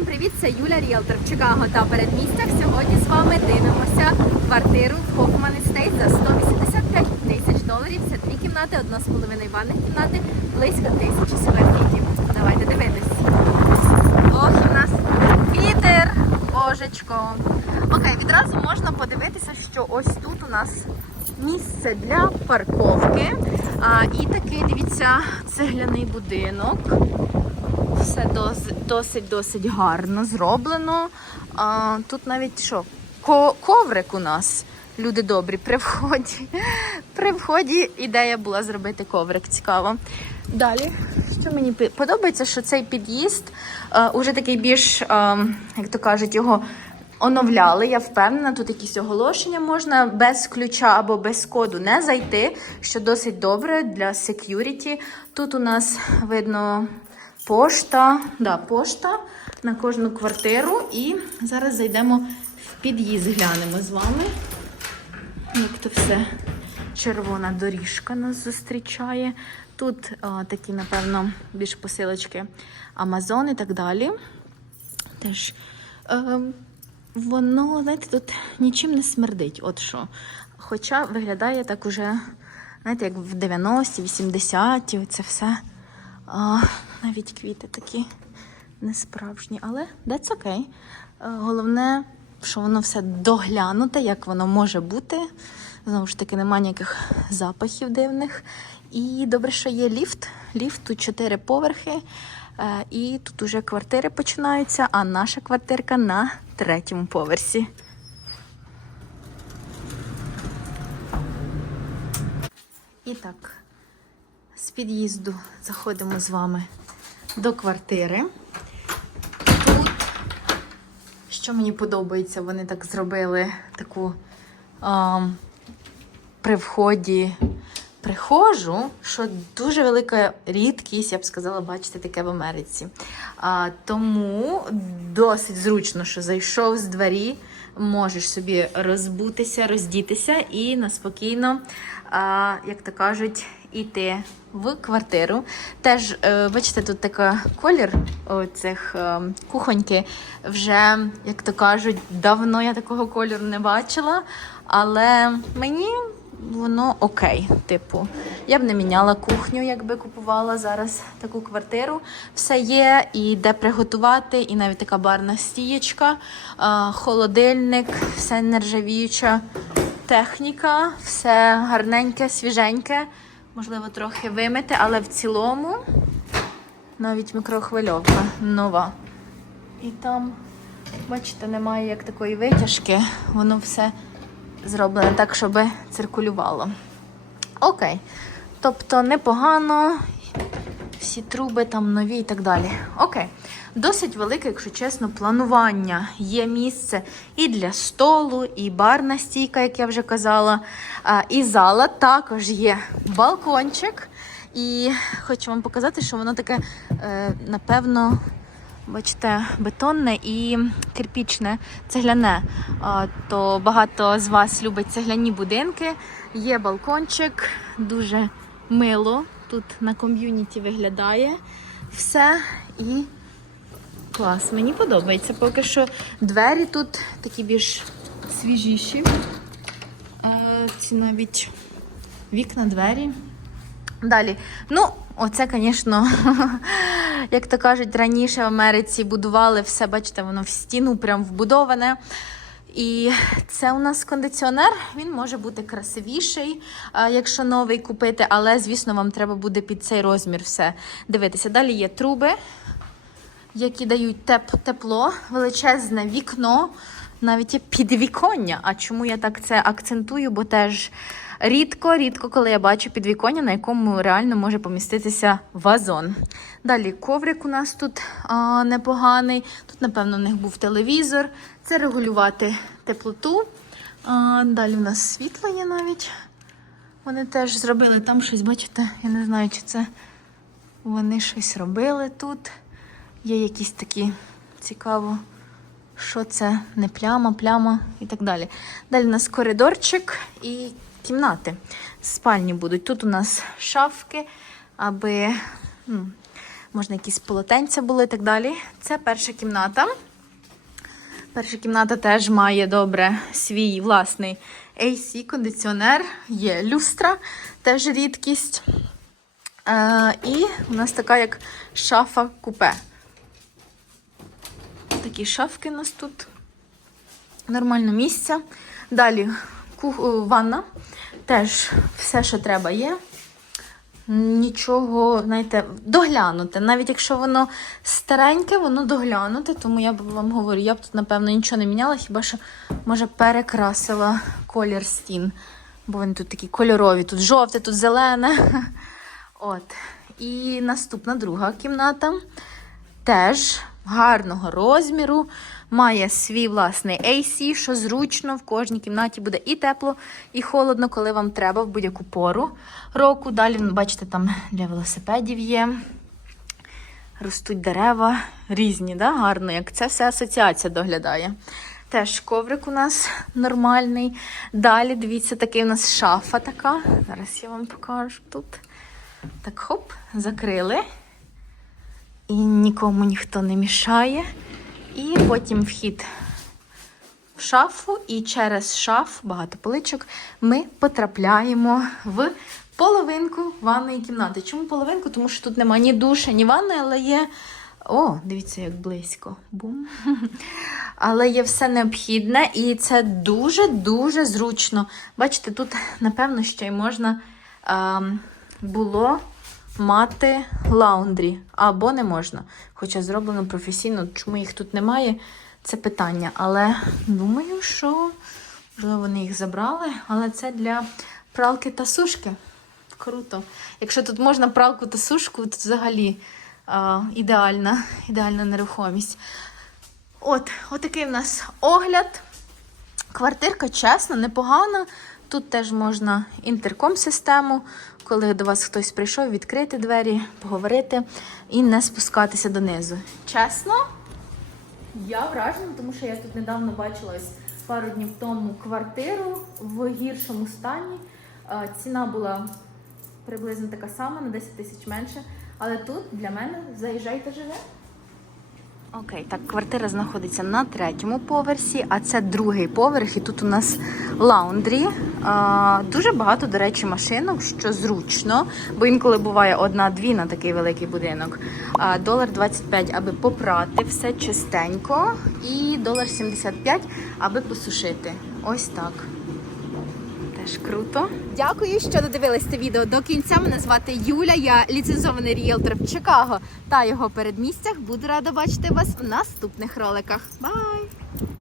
Всім привіт! Це Юля Ріелтор в Чикаго та передмістях. Сьогодні з вами дивимося квартиру в Hoffman Estate за 185 тисяч доларів. Це дві кімнати, одна з половиною ванних кімнати, близько тисячі сверфітів. Давайте дивитись. Ох, в нас вітер, божечко. Окей, відразу можна подивитися, що ось тут у нас місце для парковки. А, і такий, дивіться, цегляний будинок. Все досить досить гарно зроблено. А, тут навіть що? Ко- коврик у нас. Люди добрі, при вході. При вході ідея була зробити коврик. Цікаво. Далі, що мені подобається, що цей під'їзд е, уже такий більш, е, як то кажуть, його оновляли. Я впевнена, тут якісь оголошення можна без ключа або без коду не зайти, що досить добре для security. Тут у нас видно пошта, да, пошта на кожну квартиру. І зараз зайдемо в під'їзд, глянемо з вами. Як то все червона доріжка нас зустрічає. Тут а, такі, напевно, більш посилочки Amazon і так далі. Теж е, воно, знаєте, тут нічим не смердить. От що. Хоча виглядає так уже, знаєте, як в 90-ті, 80-ті, це все. А, навіть квіти такі несправжні, але that's okay. Е, Головне, що воно все доглянуте, як воно може бути. Знову ж таки, немає ніяких запахів дивних. І добре, що є ліфт. Ліфт тут чотири поверхи. Е, І тут уже квартири починаються, а наша квартирка на третьому поверсі. І так, з під'їзду заходимо з вами до квартири. Тут, що мені подобається, вони так зробили таку а, при вході прихожу, що дуже велика рідкість, я б сказала, бачити таке в Америці. А, тому досить зручно, що зайшов з двері, можеш собі розбутися, роздітися і на спокійно, а, як то кажуть, іти в квартиру. Теж, е, бачите, тут така колір цих е, кухоньки. Вже, як то кажуть, давно я такого кольору не бачила. Але мені воно окей. Типу, я б не міняла кухню, якби купувала зараз таку квартиру. Все є, і де приготувати, і навіть така барна стієчка, е, холодильник, все нержавіюча техніка, все гарненьке, свіженьке. Можливо, трохи вимити, але в цілому навіть мікрохвильовка нова. І там, бачите, немає як такої витяжки, воно все зроблене так, щоб циркулювало. Окей. Тобто непогано, всі труби там нові і так далі. Окей. Досить велике, якщо чесно, планування. Є місце і для столу, і барна стійка, як я вже казала, і зала. Також є балкончик. І хочу вам показати, що воно таке, е, напевно, бачите, бетонне і кирпічне, цегляне. То багато з вас любить цегляні будинки. Є балкончик, дуже мило. Тут на ком'юніті виглядає все і клас. Мені подобається. Поки що двері тут такі більш свіжіші. Е, Ці навіть вікна, двері. Далі. Ну, оце, звісно, як то кажуть, раніше в Америці будували все, бачите, воно в стіну прям вбудоване. І це у нас кондиціонер, він може бути красивіший, якщо новий купити, але, звісно, вам треба буде під цей розмір все дивитися. Далі є труби, які дають теп тепло, величезне вікно, навіть є підвіконня. А чому я так це акцентую? Бо теж рідко, рідко, коли я бачу підвіконня, на якому реально може поміститися вазон. Далі коврик у нас тут а, непоганий. Тут, напевно, в них був телевізор. Це регулювати теплоту. А, далі в нас світло є навіть. Вони теж зробили там щось, бачите, я не знаю, чи це вони щось робили тут. Є якісь такі цікаво, що це не пляма, пляма і так далі. Далі у нас коридорчик і кімнати. Спальні будуть. Тут у нас шафки, аби можна якісь полотенця було і так далі. Це перша кімната. Перша кімната теж має добре свій власний AC, кондиціонер, є люстра, теж рідкість. Е, і у нас така як шафа купе. Такі шафки у нас тут. Нормально місця. Далі ванна. Теж все, що треба, є. Нічого, знаєте, доглянуте. Навіть якщо воно стареньке, воно доглянуте, тому я б вам говорю, я б тут, напевно, нічого не міняла, хіба що, може, перекрасила колір стін. Бо вони тут такі кольорові, тут жовте, тут зелене. От. І наступна друга кімната теж гарного розміру. Має свій власний AC, що зручно, в кожній кімнаті буде і тепло, і холодно, коли вам треба в будь-яку пору року. Далі, бачите, там для велосипедів є. Ростуть дерева різні, да? гарно, як це все асоціація доглядає. Теж коврик у нас нормальний. Далі, дивіться, такий у нас шафа така. Зараз я вам покажу тут. Так, хоп, закрили. І нікому ніхто не мішає. І потім вхід в шафу, і через шаф, багато поличок, ми потрапляємо в половинку ванної кімнати. Чому половинку? Тому що тут немає ні душа, ні ванни, але є. О, дивіться, як близько. Бум. Але є все необхідне, і це дуже-дуже зручно. Бачите, тут, напевно, ще й можна ем, було мати лаундрі, або не можна. Хоча зроблено професійно, чому їх тут немає, це питання. Але думаю, що можливо вони їх забрали, але це для пралки та сушки. Круто. Якщо тут можна пралку та сушку, то взагалі а, ідеальна, ідеальна нерухомість. От, отакий в нас огляд. Квартирка, чесно, непогана. Тут теж можна інтерком-систему, коли до вас хтось прийшов, відкрити двері, поговорити і не спускатися донизу. Чесно, я вражена, тому що я тут недавно бачила ось пару днів тому квартиру в гіршому стані. Е, Ціна була приблизно така сама, на 10 тисяч менше. Але тут для мене заїжджайте живе. Окей, так, квартира знаходиться на третьому поверсі, а це другий поверх, і тут у нас лаундрі. А, дуже багато, до речі, машинок, що зручно, бо інколи буває одна-дві на такий великий будинок. А, долар 25, аби попрати все чистенько, і долар 75, аби посушити. Ось так. Теж круто. Дякую, що додивились це відео до кінця. Мене звати Юля. Я ліцензований ріелтор в Чикаго та його передмістях. Буду рада бачити вас в наступних роликах. Бай!